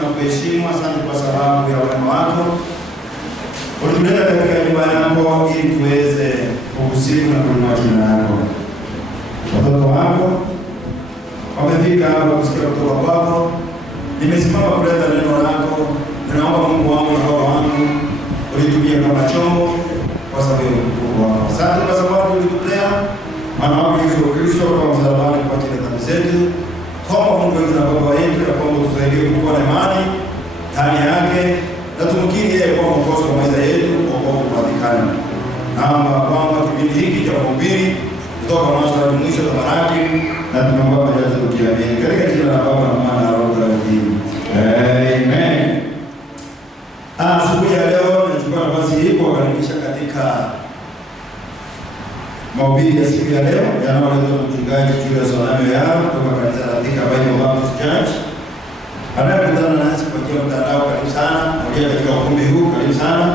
tunakuheshimu, asante kwa sababu ya wema wako. Ulituleta katika nyumba yako ili tuweze kukusifu na kuinua jina lako. Watoto wako wamefika hapa kusikia kutoka kwako. Nimesimama kuleta neno lako. Ninaomba Mungu wangu na Baba wangu ulitumie kama chombo kwa sababu ya ukuu wako. Asante kwa sababu ulitulea mwana wako Yesu Kristo kwa msalabani kwa ajili ya dhambi zetu. Tuomba Mungu wetu na Baba yetu ya kwamba tusaidie kuwa na imani ndani yake na tumkiri yeye kwa mwokozi wa maisha yetu kwa kupatikana. Naomba kwamba kipindi hiki cha mahubiri kutoka mwanzo hadi mwisho tabaraki na tunaomba pamoja tukiamini katika jina la Baba na Mwana na Roho Mtakatifu. Amen. Asubuhi ya leo nachukua nafasi hii kuwakaribisha katika mahubiri ya siku ya leo yanayoletwa na mchungaji Julius Yao kutoka kanisa la Thika Bible Baptist Church. Anayekutana nasi kwa njia ya mtandao, karibu sana. Mmoja katika ukumbi huu, karibu sana.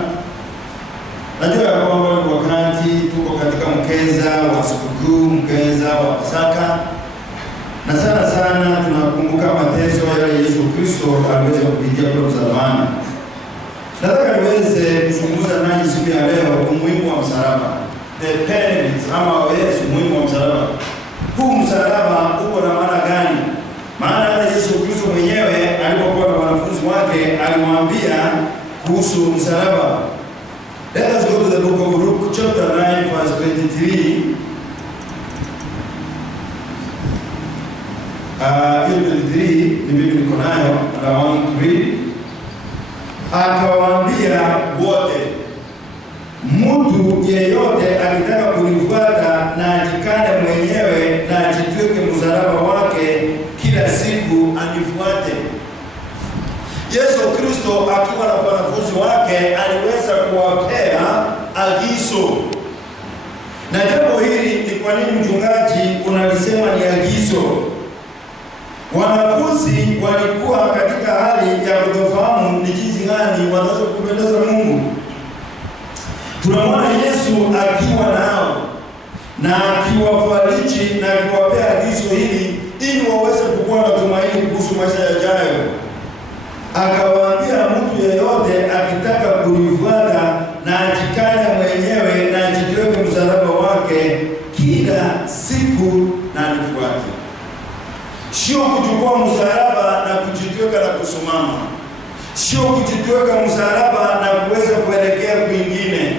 Najua ya kwamba wakati tuko katika mkeza wa sikukuu, mkeza wa Pasaka, na sana tunakumbuka mateso ya Yesu Kristo aliweza kupitia kwa msalabani. Nataka niweze kuzungumza nanyi siku ya leo umuhimu wa msalaba. The benefits ama Yesu, umuhimu wa msalaba. Huu msalaba uko na maana gani? Maana hata Yesu Kristo mwenyewe alipokuwa na wanafunzi wake alimwambia kuhusu msalaba. Let us go to the book of Luke chapter 9 verse 23. Hiyo 23 ni Biblia niko nayo, and I want to read. Akawaambia wote, mtu yeyote akitaka kunifuata na ajikane mwenyewe na ajitwike msalaba wake kila siku anifuate. Yesu Kristo akiwa na wanafunzi wake aliweza kuwapea agizo. Na jambo hili ni kwa nini mchungaji unalisema ni agizo? Wanafunzi walikuwa katika hali ya kutofahamu ni jinsi gani wanaweza kumpendeza Mungu. Tunamwona Yesu akiwa nao na akiwafariji na akiwapea agizo hili ili waweze kuwa na tumaini kuhusu maisha yajayo. Akawaambia mtu yeyote akitaka kunifuata na ajikane mwenyewe na ajitwike msalaba wake kila siku na anifuate. Sio kuchukua msalaba na kujitweka na kusimama. Sio kujitweka msalaba na kuweza kuelekea kwingine.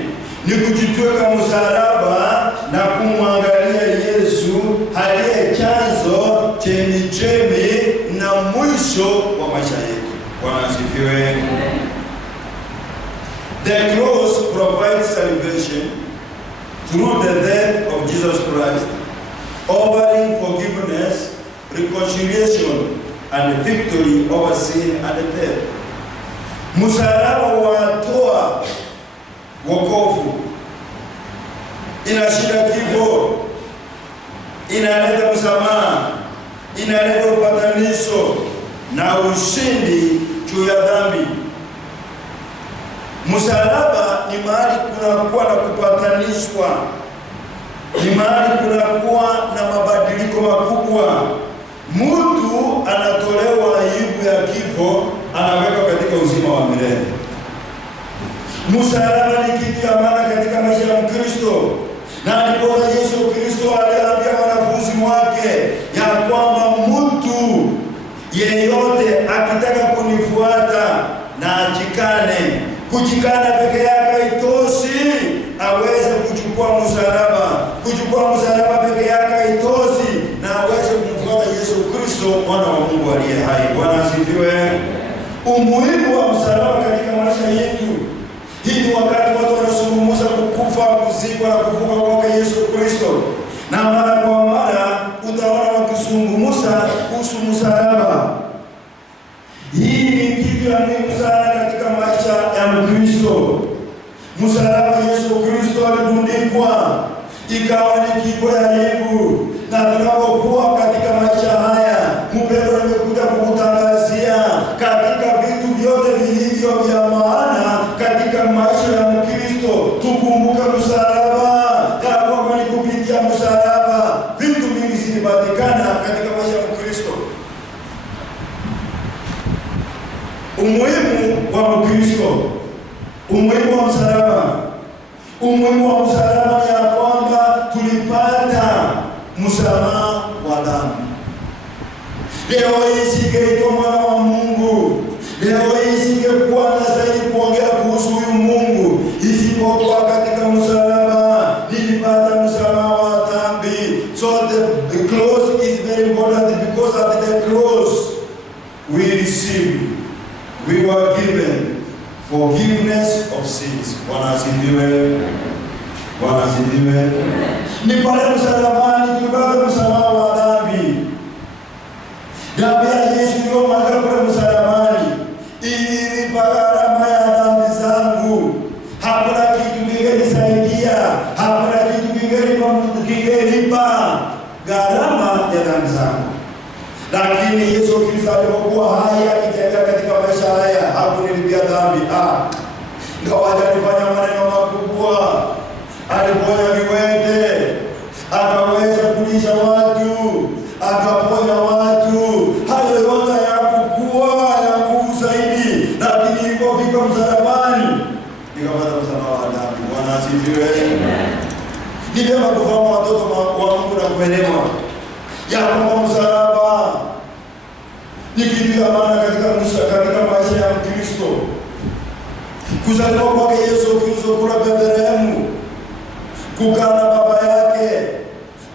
Ni kujitweka msalaba na kumwangalia Yesu aliye chanzo, chemichemi na mwisho wa maisha yetu. Bwana asifiwe. The cross provides salvation through the death of Jesus Christ, offering forgiveness, reconciliation, and victory over sin and death. Msalaba watoa wokovu, inashinda kifo, inaleta msamaha, inaleta upatanisho na ushindi juu ya dhambi. Msalaba ni mahali kunakuwa na kupatanishwa, ni mahali kunakuwa na mabadiliko makubwa. Mtu anatolewa aibu ya kifo, anawekwa katika uzima wa milele. Msalaba ni kitu ya maana katika maisha ya Mkristo. Na alipoza Yesu Kristo aliambia wanafunzi wake ya kwamba mtu yeyote akitaka kunifuata na ajikane. Kujikana peke yake haitoshi, aweze kuchukua msalaba. Kuchukua msalaba peke yake haitoshi, na aweze kumfuata Yesu Kristo mwana wa Mungu aliye hai. Bwana asifiwe. Umuhimu wa msalaba katika maisha yetu. Hii ni wakati watu wanazungumza kukufa, kuzikwa na kufufuka kwa Yesu Kristo. Na mara kwa mara utaona wakizungumza kuhusu msalaba. Hii ni kitu ya muhimu sana katika maisha ya Mkristo. Msalaba Yesu Kristo alitundikwa, ikawa ni kifo ya aibu. Na tunapokuwa katika maisha haya, mpendwa, nimekuja kukutangazia katika vitu vyote vilivyo vya maana katika maisha ya Mkristo, tukumbuke msalaba, ya kwamba ni kupitia msalaba vitu vingi zilipatikana katika maisha ya Mkristo. umuhimu wa Mkristo, umuhimu wa msalaba. Umuhimu wa msalaba ni ya kwamba tulipata msamaha wa dhambi. Leo hii singeitwa mwana wa Mungu, leo hii singekuwa nastahili kuongea kuhusu huyu Mungu, isipokuwa katika msalaba nilipata msamaha wa dhambi. So the cross is very important, because at the cross we received, we were given forgiveness of sins. Bwana asifiwe. Bwana asifiwe. Ni pale msalabani tulipata msamaha wa dhambi. Damu ya Yesu iliyomwagika pale msalabani ililipa gharama ya dhambi zangu. Hakuna kitu kingenisaidia, hakuna kitu kingelipa gharama ya dhambi zangu. Lakini Yesu Kristo alipokuwa hai akitembea katika maisha haya hakunilipia dhambi. Ndio alifanya maneno makubwa. Aliponya viwete, akaweza kulisha watu, akaponya watu. Hayo yote hayakuwa ya nguvu zaidi, lakini ilipofika msalabani nikapata msamaha wa dhambi. Bwana asifiwe. Ni vyema kufahamu watoto wa Mungu na kuelewa ya kwamba msalaba ni kitu ya maana katika maisha ya Mkristo. Kuzaliwa kwake Yesu Kristo kula Bethlehemu, kukaa na baba yake,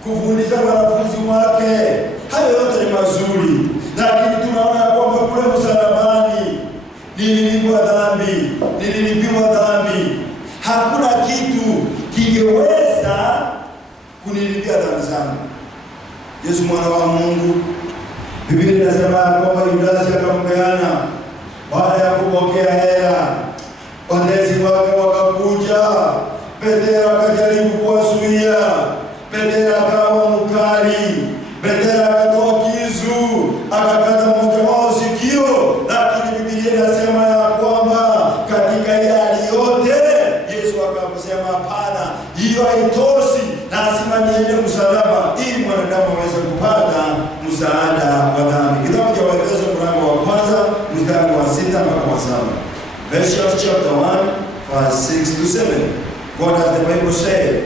kufundisha wanafunzi wake, hayo yote ni mazuri. Lakini tunaona kwamba kule msalabani nililipiwa dhambi. Hakuna kitu kingeweza kunilipia dhambi zangu. Yesu mwana wa Mungu, Biblia inasema kwamba Yudasi akampeana baada ya kupokea hela. Watesi wake wakakuja, Petero akajaribu kuwazuia, Petero akawa mkali, Petero akatoa kisu, akakata mmoja wao sikio. Lakini Biblia inasema ya kwamba katika hali yote Yesu akasema hapana, hiyo haitoshi, lazima niende msalaba ili mwanadamu aweze kupata msaada wa dhambi. Kitabu cha Waefeso mlango wa 1 mstari wa 6 mpaka wa 7. Ephesians chapter 1 verse 6 to 7. What does the Bible say?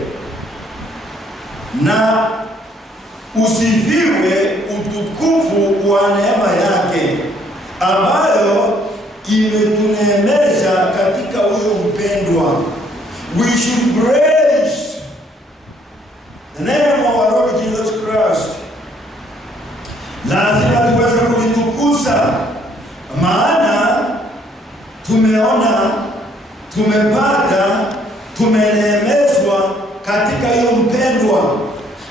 Na usifiwe utukufu wa neema yake ambayo imetuneemesha katika huyo mpendwa. We should praise the name of our Lord Jesus Christ. Lazima tuweze kulitukuza, maana tumeona, tumepata, tumeneemeshwa katika hiyo mpendwa.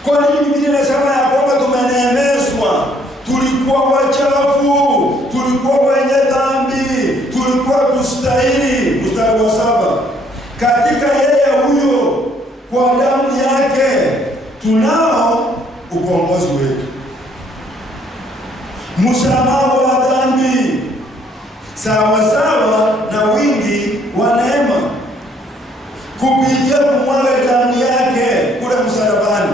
Kwa nini Biblia inasema ya kwamba tumeneemeshwa? Tulikuwa wachafu, tulikuwa wenye dhambi, tulikuwa tustahili. Mstari wa 7. Katika yeye huyo, kwa damu yake tunao ukombozi wetu, msamaha wa dhambi, sawa sawa na wingi wa neema, kupitia kumwaga damu yake kule msalabani.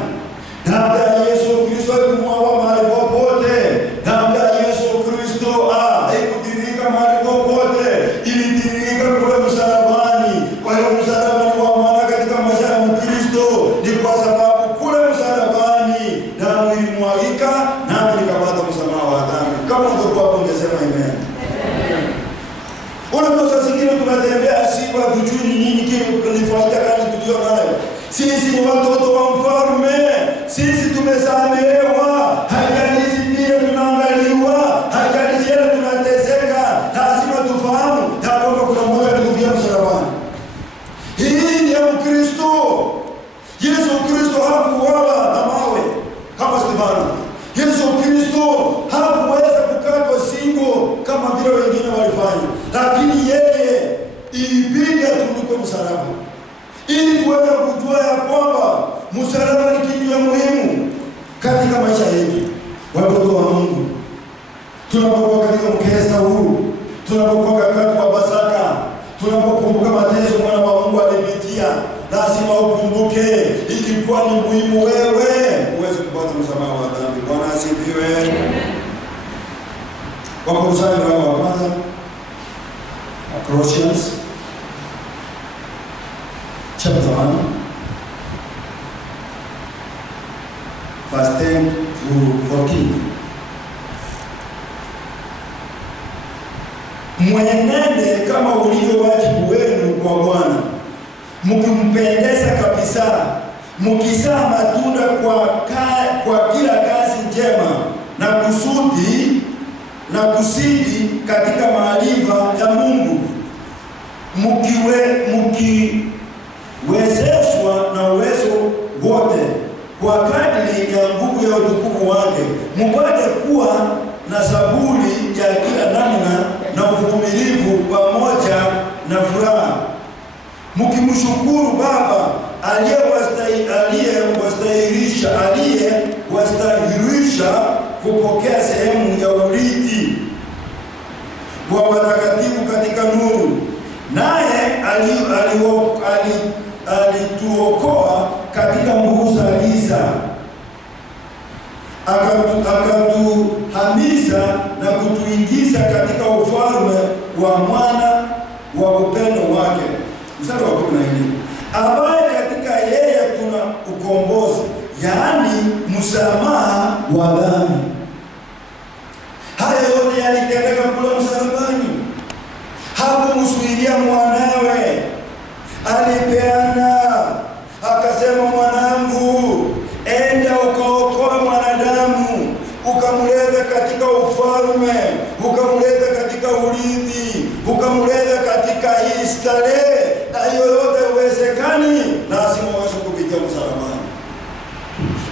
Damu ya Yesu Kristo ilimwagwa mahali popote. Damu ya Yesu Kristo haikutirika mahali popote, ilitiririka kule msalabani. Kwa hiyo msalaba ni wa maana katika maisha ya Mkristo, ni kwa sababu kule msalabani damu ilimwagika na nikapata msamaha wa dhambi. Kama ungekuwa hapo ungesema amen. Unapaswa zingine tunatembea siku hatujui ni nini kilifanyika kazi tulio nayo. Sisi ni watoto wa mfalme. Sisi tumesamehewa. Haijalishi pia tunaangaliwa, haijalishi yale tunateseka. Lazima tufahamu ya kwamba kuna mmoja alikuja msalabani. Hii ni ya Mkristo. Yesu Kristo hakuuawa na mawe kama Stefano. Yesu Kristo hakuweza kukatwa shingo kama vile wengine walifanya. Lakini yeye ilibidi atundikwe msalaba, ili tuweze kujua ya kwamba msalaba ni kitu ya muhimu katika maisha yetu. Watoto wa Mungu, tunapokuwa katika mkesha huu, tunapokuwa katika Pasaka, tunapokumbuka mateso mwana wa Mungu alipitia, lazima ukumbuke ilikuwa ni muhimu wewe uweze kupata msamaha wa dhambi. Bwana asifiwe. Wakolosai mlango wa 1 Colossians chapter 1, verse 10 to 14. Mwenende kama ulivyo wajibu wenu kwa Bwana, mkimpendeza kabisa, mkizaa matunda kwa kila kazi njema na kusudi na kusidi katika maarifa ya Mungu, mkiwezeshwa na uwezo wote kwa kadri ya nguvu ya utukufu wake, mpate kuwa na saburi ya kila namna na uvumilivu pamoja na furaha, mkimshukuru Baba aliyewastahilisha kupokea sehemu ya urithi wa watakatifu katika nuru. Naye alituokoa katika nguvu za giza, akatuhamisha na kutuingiza katika ufalme wa mwana wa upendo wake. Mstari wa 14. Ambaye katika yeye tuna ukombozi, yaani msamaha wa dhambi. Haya yote yalitendeka kule msalabani. Hakumsuidia mwanawe, alipeana, akasema, mwanangu, enda ukaokoa mwanadamu, ukamleta katika ufalme, ukamleta katika urithi, ukamleta katika hii starehe. Na hiyo yote uwezekani, lazima uweze kupitia msalabani.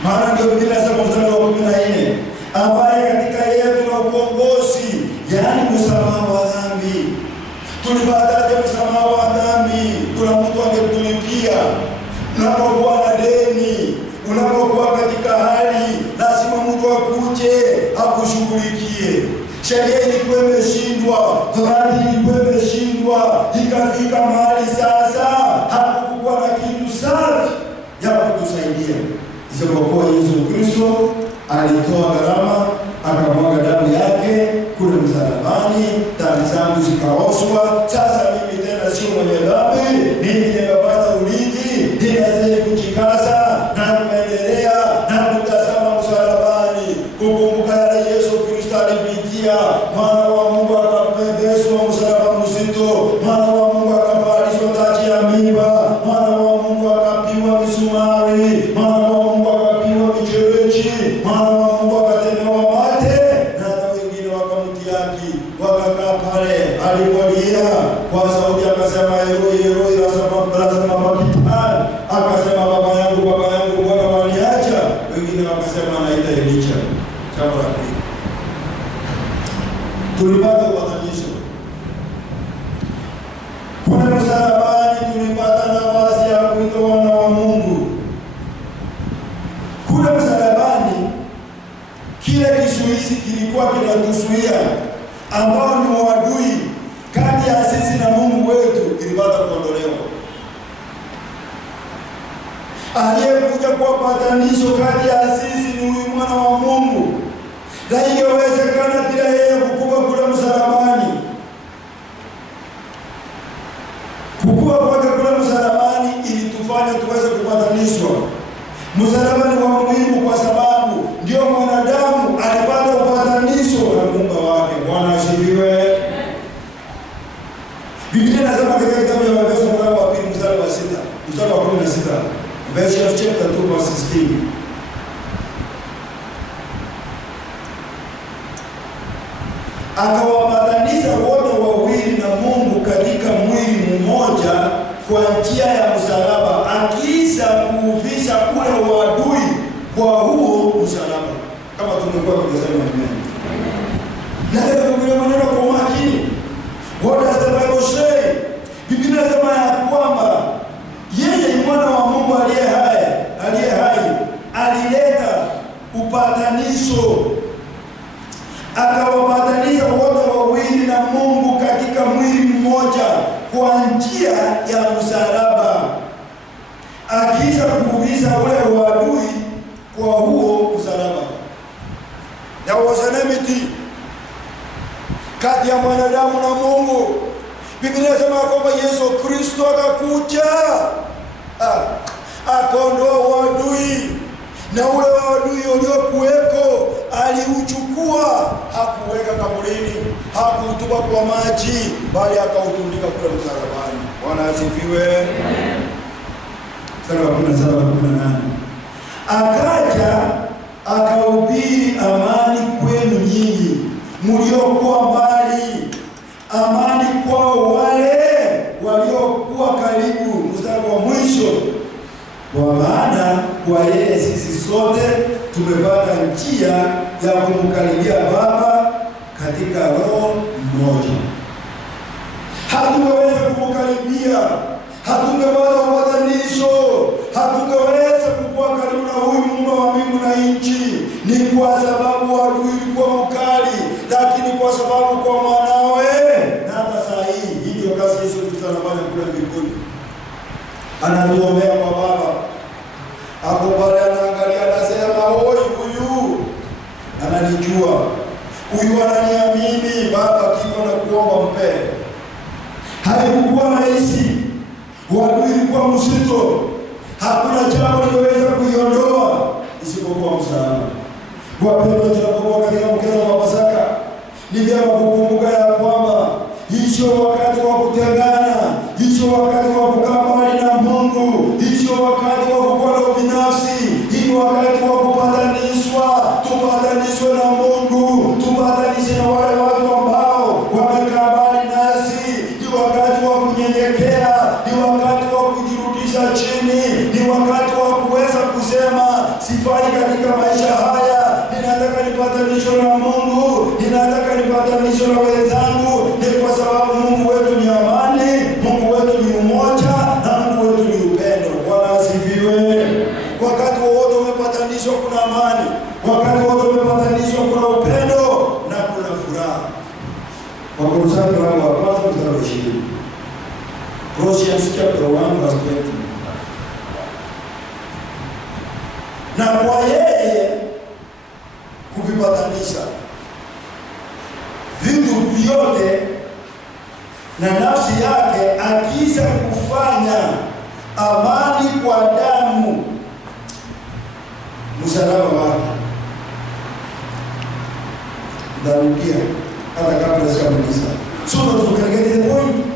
Maana ndio Biblia inasema mstari wa 14, ambaye katika yeye tuna ukombozi, yaani msamaha wa dhambi. Tulipataje msamaha wa dhambi? Kuna mtu angetulipia. Unapokuwa na deni, unapokuwa katika hali, lazima mtu akuje akushughulikie. Sheria ilikuwa imeshindwa, Torati ilikuwa imeshindwa, ikafika mahali sasa hakukuwa na kitu safi ya kutusaidia. Isipokuwa Yesu Kristo alitoa gharama, akamwaga damu yake kule msalabani, dhambi zangu zikaoshwa. Sasa mimi tena sio mwenye dhambi, mimi nimepata urithi, ninazidi kujikaza na kuendelea na kutazama msalabani, kukumbuka yale Yesu Kristo alipitia. Mwana wa Mungu akapembezwa msalaba mzito, mwana wa Mungu akavalishwa taji ya miiba, mwana wa Mungu akapigwa misumari, mwana wa Mungu akapigwa mijeledi, mwana wa Mungu akatemewa mate, na wengine wakamtiaki, wakakaa pale. Alipolia kwa sauti akasema, Eloi, Eloi, lama sabakthani, akasema, baba yangu, mbona waniacha? Wengine wakasema, anaita Elisha. Jambo la pili, tulipata upatanisho kule msalabani. Tulipata nafasi ya kuitwa wana wa Mungu kule msalabani. Kile kizuizi kilikuwa kinatuzuia, ambao ni uadui kati ya sisi na Mungu wetu, kilipata kuondolewa. Aliyekuja kwa patanisho kati ya sisi ni huyu mwana wa Mungu, na ingewezekana bila yeye kukufa kule msalabani. Kukufa kwake kule msalabani ilitufanya tuweze kupatanishwa. Msalaba ni wa muhimu kwa sababu ndio mwanadamu alipata upatanisho na Muumba wake. Bwana asifiwe. Biblia inasema katika kitabu cha Waefeso mlango wa 2 mstari wa 6, mstari wa 16, Ephesians chapter 2 verse 16. Akawapatanisha wote wawili na Mungu katika mwili mmoja kwa njia ya msalaba, akiisha kuufisha kule uadui kwa huo msalaba. Kama tumekuwa tukisema amen. Na leo kuna maneno kwa makini. What does the Bible say? Biblia inasema ya kwamba yeye mwana wa Mungu aliye hai alileta upatanisho, akawapatanisha wote wawili na Mungu katika mwili mmoja kwa njia ya msalaba, akiisha kuuisha ule uadui kwa huo msalaba. There was an enmity kati ya mwanadamu na Mungu. Biblia inasema kwamba Yesu Kristo akakuja akaondoa uadui, na ule uadui uliokuweko aliuchukua, hakuweka kaburini, hakuutupa kwa maji, bali akautundika kule msalabani. Bwana asifiwe. Sura ya 17:18. Akaja akahubiri amani kwenu nyinyi mliokuwa mbali, amani kwa wale waliokuwa karibu. Mstari wa mwisho, kwa maana kwa yeye sisi sote tumepata njia ya kumkaribia Baba katika roho mmoja. Hatungeweza kumkaribia, hatungepata upatanisho, hatungeweza kuwa karibu na huyu Muumba wa mbingu na nchi, ni kwa sababu adui ulikuwa mkali, lakini kwa sababu kwa mwanawe. Na hata saa hii ndio kazi Yesu Kristo anafanya kule mbinguni. Anatuombea kwa Baba. Hapo pale anaangalia, anasema huyu ananijua, huyu ananiamini, Baba kiko na kuomba mpe. Haikuwa rahisi, uadui ulikuwa mzito, hakuna jambo liloweza kuiondoa isipokuwa msalaba. Wapendwa, tunapokuwa katika mkesha wa Pasaka, ni vyema kukumbuka ya kwamba hicho wakati wa kutengana, hicho wakati wa kukaa mbali na Mungu, hicho wakati wa kuwa na ubinafsi, hii wakati wa kupatanishwa, tupatanishwe na Mungu, tupatanishe na wale watu ambao wamekaa mbali nasi. Ni wakati wa kunyenyekea, ni wakati wa kujirudisha chini, ni wakati wa kuweza kusema sifai katika maisha haya, ninataka nipatanishwe na Mungu, ninataka nipatanishwe na wenzangu. Ni kwa sababu Mungu wetu ni amani, Mungu wetu ni umoja, na Mungu wetu ni upendo. Bwana asifiwe. Wakati wote umepatanishwa kuna amani, wakati wote umepatanishwa kuna upendo na kuna furaha. Wakolosai mlango wa 1 mstari wa 20. Colossians chapter 1 verse 20. Na kwa yeye kuvipatanisha vitu vyote na nafsi yake, akiisha kufanya amani kwa damu msalaba wake. Ndarudia hata kabla sijamaliza. So tunakaribia point.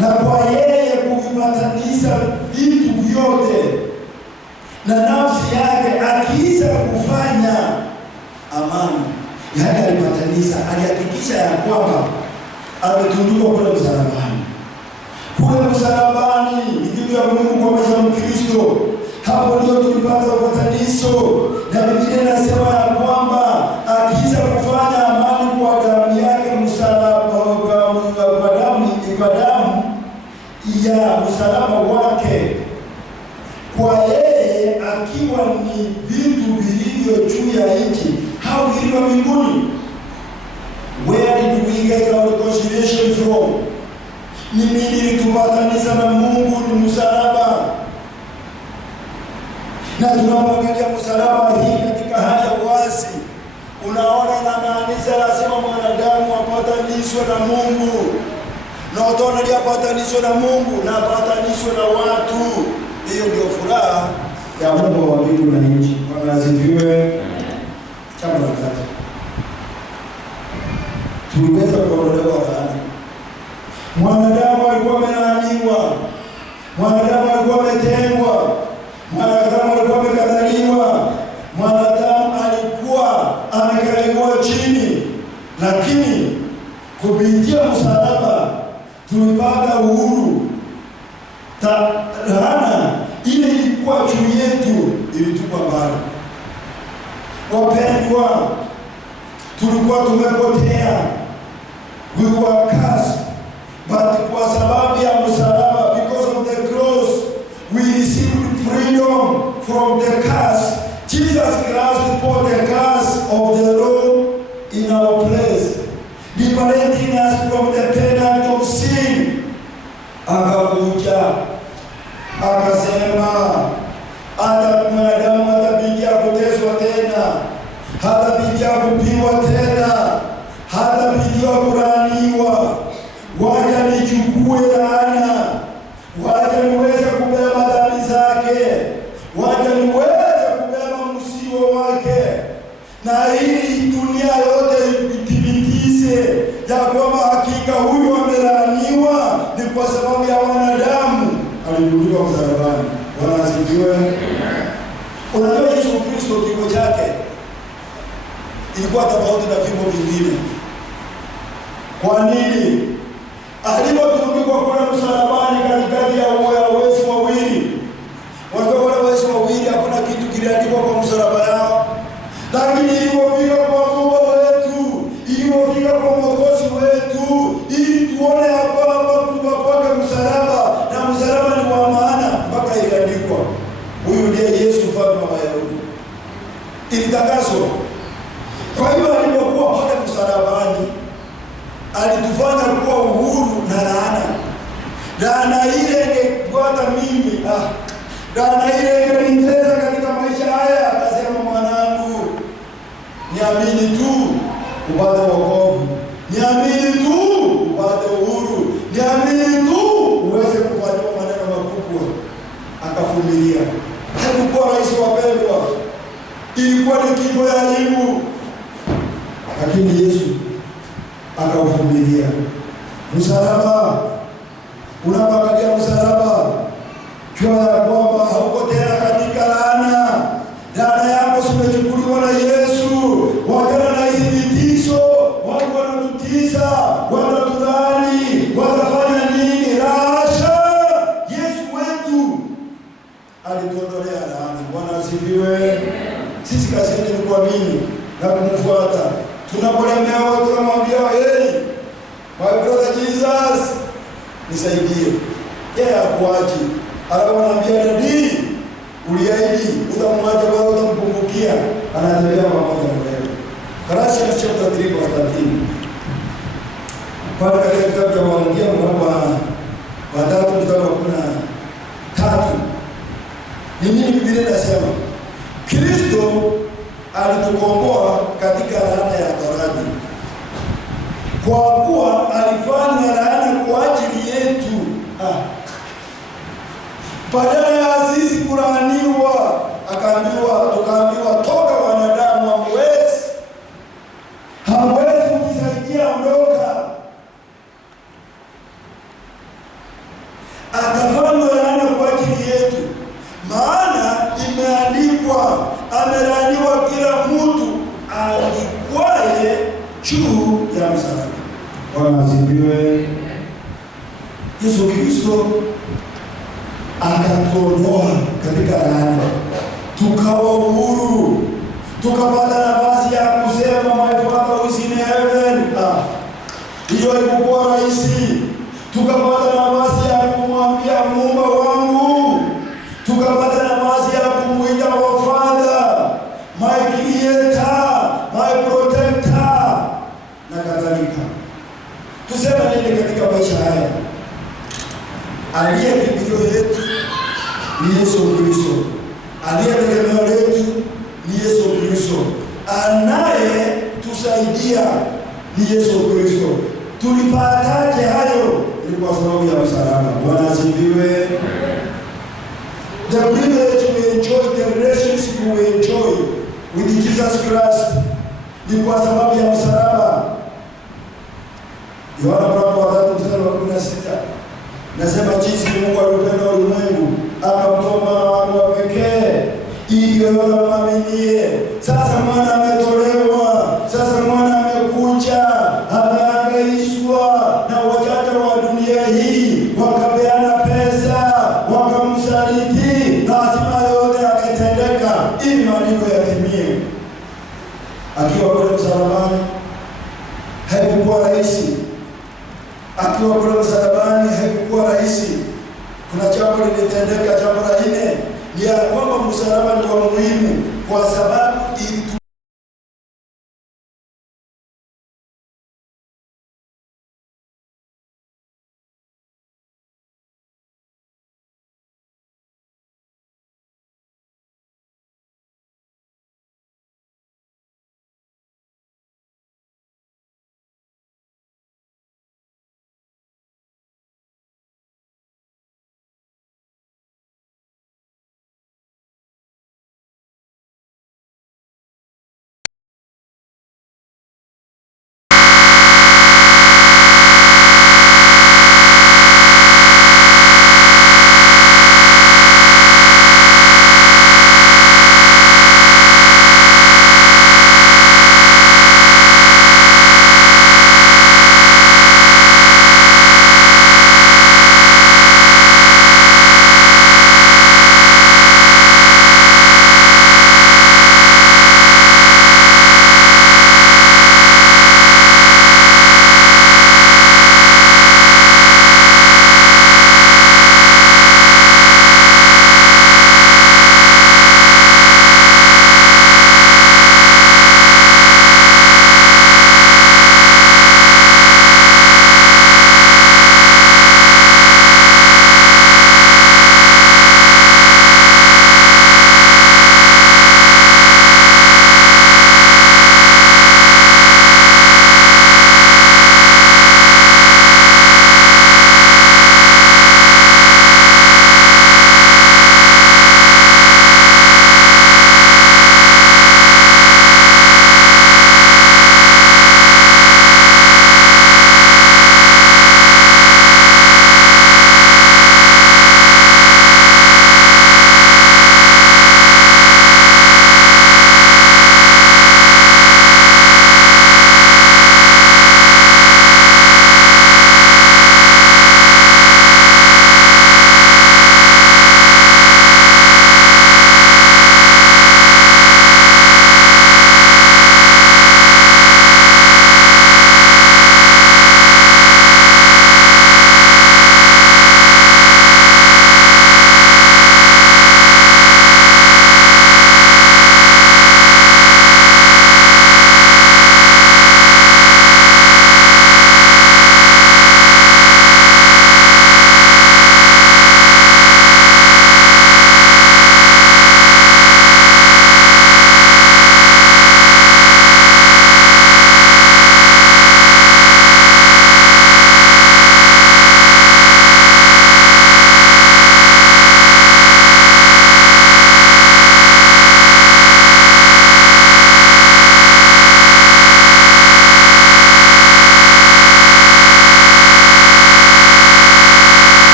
Na kwa yeye kuvipatanisha vitu vyote na nafsi yake, akiisha kufanya amani. Yaani alipatanisha, alihakikisha ya kwamba ametundikwa kule msalabani. Kule msalabani ni kitu ya muhimu kwa maisha ya Mkristo. Hapo ndio tulipata upatanisho. Na Biblia inasema ya kwamba akiisha kufanya amani kwa damu yake, msalaba kwa damu ya msalaba wake, kwa yeye akiwa ni vitu vilivyo juu ya nchi au vilivyo mbinguni. Where did we get our reconciliation from? Ni nini ilitupatanisha na Mungu? Ni msalaba. Na tunapoangalia msalaba hii katika haya wazi, unaona inamaanisha lazima mwanadamu apatanishwe na Mungu. Na utaona ni apatanishwe na Mungu na apatanishwe na watu. Hiyo ndio furaha ya Mungu wa mbingu na nchi. Bwana asifiwe. Jambo la tatu, tuliweza kuondolewa laana. Mwanadamu alikuwa amelaaniwa, mwanadamu alikuwa ametengwa, mwanadamu alikuwa amekataliwa, mwanadamu alikuwa amekaliwa chini, lakini kupitia msalaba tulipata uhuru. Laana ile ilikuwa juu yetu ilitupwa mbali. Wapendwa, tulikuwa tumepotea, we were cursed, but kwa sababu ya msalaba, because of the cross, we received freedom from the curse. Jesus Christ bore the curse of the law in our place, liberating us from the penalty of sin. Akakuja akasema hata mwanadamu hatapitia kuteswa tena, hatapitia kupigwa tena, hatapitia kulaaniwa. Waja na hii dunia yote ithibitishe ya kwamba hakika huyu amelaaniwa ni kwa sababu ya wanadamu alidungwa msalabani. Bwana asifiwe. Unajua Yesu Kristo kifo chake ilikuwa tofauti na vifo vingine. Kwa nini? Alipotundikwa kwa msalabani katikati ya wezi wawili. Wale wezi wawili hakuna kitu kiliandikwa kwa msalaba yao. Lakini ilipofika kwa Mungu wetu, ilipofika kwa Mwokozi wetu, ili tuone hapa kubwa kwake msalaba, na msalaba ni wa maana mpaka iliandikwa, huyu ndiye Yesu mfalme wa Wayahudi. Ilitakaswa. Kwa hiyo alipokuwa pale msalabani, alitufanya kuwa uhuru na laana. Laana ile ingekuata mimi, laana ile ingenitesa katika maisha haya. Akasema, mwanangu, niamini tu upate wokovu, niamini tu upate uhuru, niamini tu uweze kufanya maneno makubwa. Akavumilia. Haikuwa rahisi wapendwa, ilikuwa ni kifo ya aibu, lakini Yesu akavumilia. Msalaba, unapoangalia msalaba, jua ya kwamba hauko tena katika laana. Laana yako zimechukuliwa na Yesu. Wakana na thibitisho, watu wanatutiza, wanatudhani, watafanya nini? Rasha! Yesu wetu alituondolea laana. Bwana asifiwe. Sisi kazi yetu ni kuamini na kumfuata. Tunapolemewa tunamwambia, hey, my brother Jesus, nisaidie. Yeye hakuachi. Anakuambia, dadii, uliahidi utamwacha kwa utampungukia, anaendelea pamoja na wewe. Galatians chapter 3 verse 13. Pale katika kitabu cha Warumi mlango wa 3 mstari wa 13. Ni nini Biblia inasema? Kristo alitukomboa katika laana ya Torati, kwa kuwa alifanya laana kwa ajili yetu. Badala ya sisi kulaaniwa, tukaambiwa toka wanadamu, hamwezi kujisaidia, ondoka. Akafanya laana kwa ajili yetu, maana imeandikwa, amelaaniwa kila mtu alikwaye juu ya msalaba. Bwana asifiwe. Yesu Kristo akatuondoa katika laana, tukawa uhuru, tukapata nafasi ya kusema, my Father who is in heaven. Hiyo ilikuwa rahisi. Tukapata nafasi ya kumwambia Muumba wangu, tukapata nafasi ya kumuita our Father, my Creator, my Protector na kadhalika. Tuseme nini katika maisha haya? Aliye kimbilio yetu ni Yesu Kristo. Aliye tegemeo letu ni Yesu Kristo. Anaye tusaidia ni Yesu Kristo. Tulipataje hayo? Ni kwa sababu ya msalaba. Bwana asifiwe. The privilege we enjoy, the relationship we enjoy with Jesus Christ ni kwa sababu ya msalaba. Yohana mlango wa 3 mstari wa 16. Nasema jinsi Mungu alipenda ulimwengu akamtoa mwana wake wa pekee ili yeye amwaminie. Sasa mwana ametolewa, sasa mwana amekuja, amehangaishwa na wachache wa dunia hii, wakapeana pesa, wakamsaliti, lazima yote yakatendeka ili maandiko yatimie. Akiwa kule msalabani haikuwa rahisi. Akiwa kule msalabani haikuwa rahisi. Kuna jambo lilitendeka, jambo la nne ni ya kwamba msalaba ni wa muhimu kwa sababu